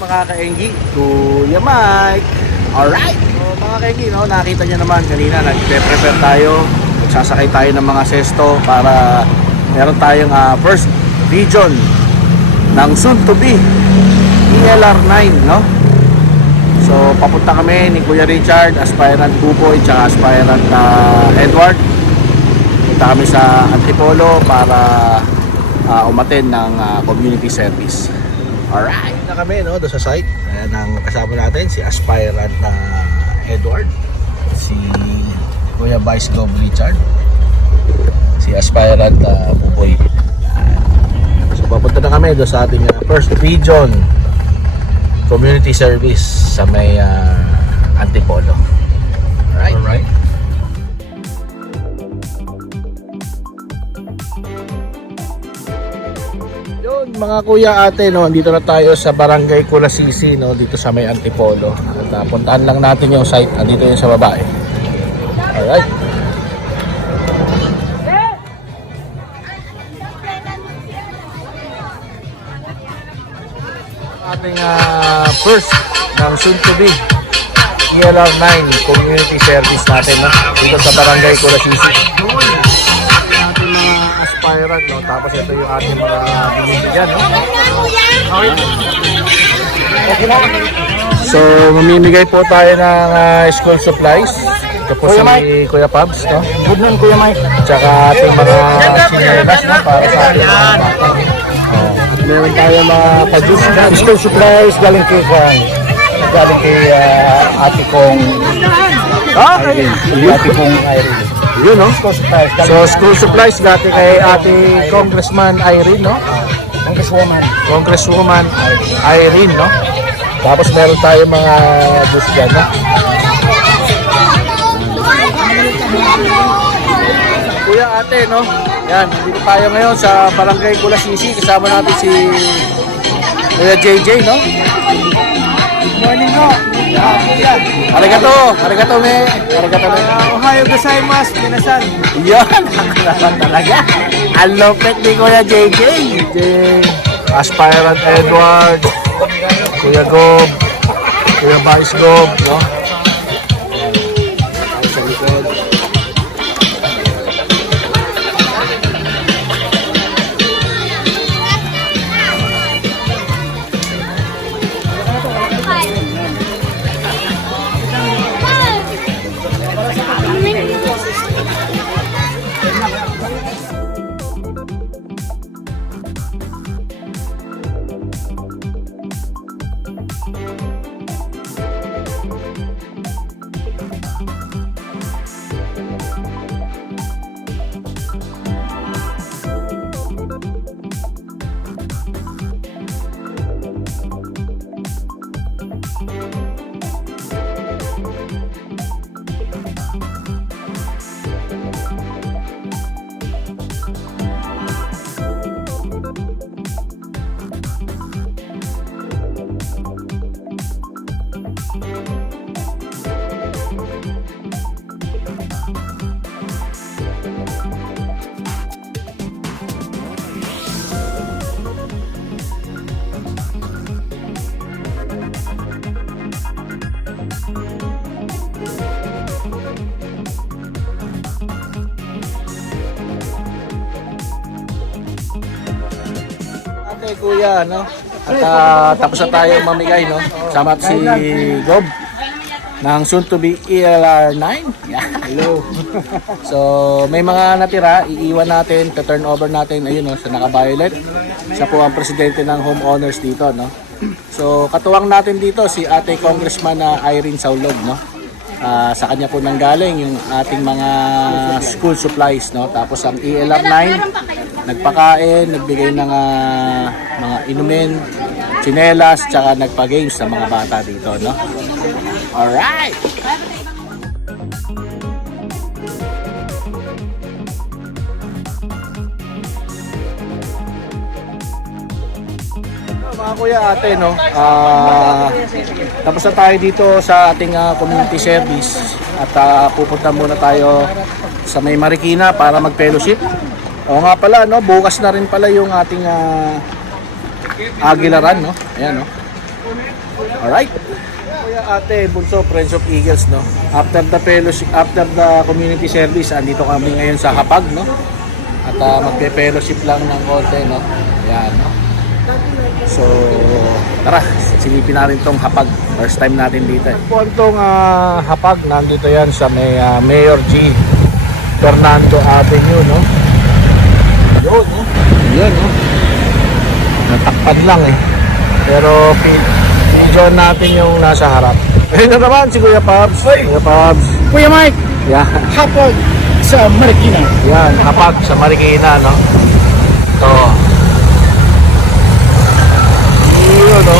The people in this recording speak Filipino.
mga kaenggi, Kuya Mike. Alright, so mga kaenggi, no, nakita nyo naman kanina, nagpe-prepare tayo, nagsasakay tayo ng mga sesto para meron tayong first region ng soon to be ELR9, no? So papunta kami ni Kuya Richard, aspirant Buboy, tsaka aspirant Edward. Punta kami sa Antipolo para umattend ng community service. Alright, na kami, no, doon sa site. Ayan ang kasama natin, si aspirant Edward, si Kuya Vice Gov Richard, si aspirant Buboy. So papunta na kami doon sa ating first region community service sa may Antipolo. Alright. Alright. Yun mga kuya ate, no, dito na tayo sa Barangay Culasisi, no, dito sa may Antipolo. At puntahan lang natin yung site, dito yung sa babae. Alright. Ating first ng soon to be ELR9 community service natin, no, dito sa Barangay Culasisi. Ating mga aspirant, no, tapos ito yung ating mga binibigyan, no. So mamimigay po tayo ng school supplies. Ito po si Kuya Pabs, no. Good man Kuya Mike. Tsaka ating mga chinelas, no, para sa ating mga bata. Meron tayo mga pa-juice na school supplies galing kay ate kong Irene. Ate kong Irene. Yun, no? So school supplies galing kay ate Congressman Irene, no? Congresswoman Irene, no? Tapos meron tayo mga juice dyan, no? Kuya ate, no? Yan, dito tayo ngayon sa Barangay Culasisi. Kasama natin si Kuya JJ, no? Good morning, no? Kuya. Arigato me. Ohayo gozaimasu, minasan. Yan, nakalaman talaga. Ang lupit ni Kuya JJ. Aspirant Edward, Kuya Gob, Kuya Vice Gob, no? Sa likod. Ate Kuya, no? At tapos na tayo mamigay, no? Sama si Gob ng soon to be ELR9. Hello. So may mga natira, iiwan natin, turn over natin, ayun, no, sa naka-violet. Siya po ang presidente ng homeowners dito, no? So katuwang natin dito si Ate Congressman Irene Saulog, no? Sa kanya po nanggaling yung ating mga school supplies, no? Tapos ang ELR9 nagpakain, nagbigay ng mga inumin, tsinelas, tsaka nagpa-games sa mga bata dito, no? Alright! Mga kuya ate, no, tapos na tayo dito sa ating community service at pupunta muna tayo sa may Marikina para mag-fellowship. O nga pala, no, bukas na rin pala yung ating Aguilaran, no. Ayan, no. Alright? Kuya ate, bunso, Friends of Eagles, no? After the fellowship, after the community service, andito kami ngayon sa Hapag, no? At magpe-fellowship lang ng konti, no? Yan, no? So, tara, silipin natin tong Hapag. First time natin dito. Po itong Hapag, nandito yan sa may Mayor G. Fernando Avenue, no? Yun, no? Yan, no? Natakpan lang eh. Pero video natin yung nasa harap. Ayun na naman si Kuya Pabs. Kuya Pabs. Kuya Mike, Yan. hapon sa Marikina. Yan, Hapag sa Marikina, no? Ito. Yun, no?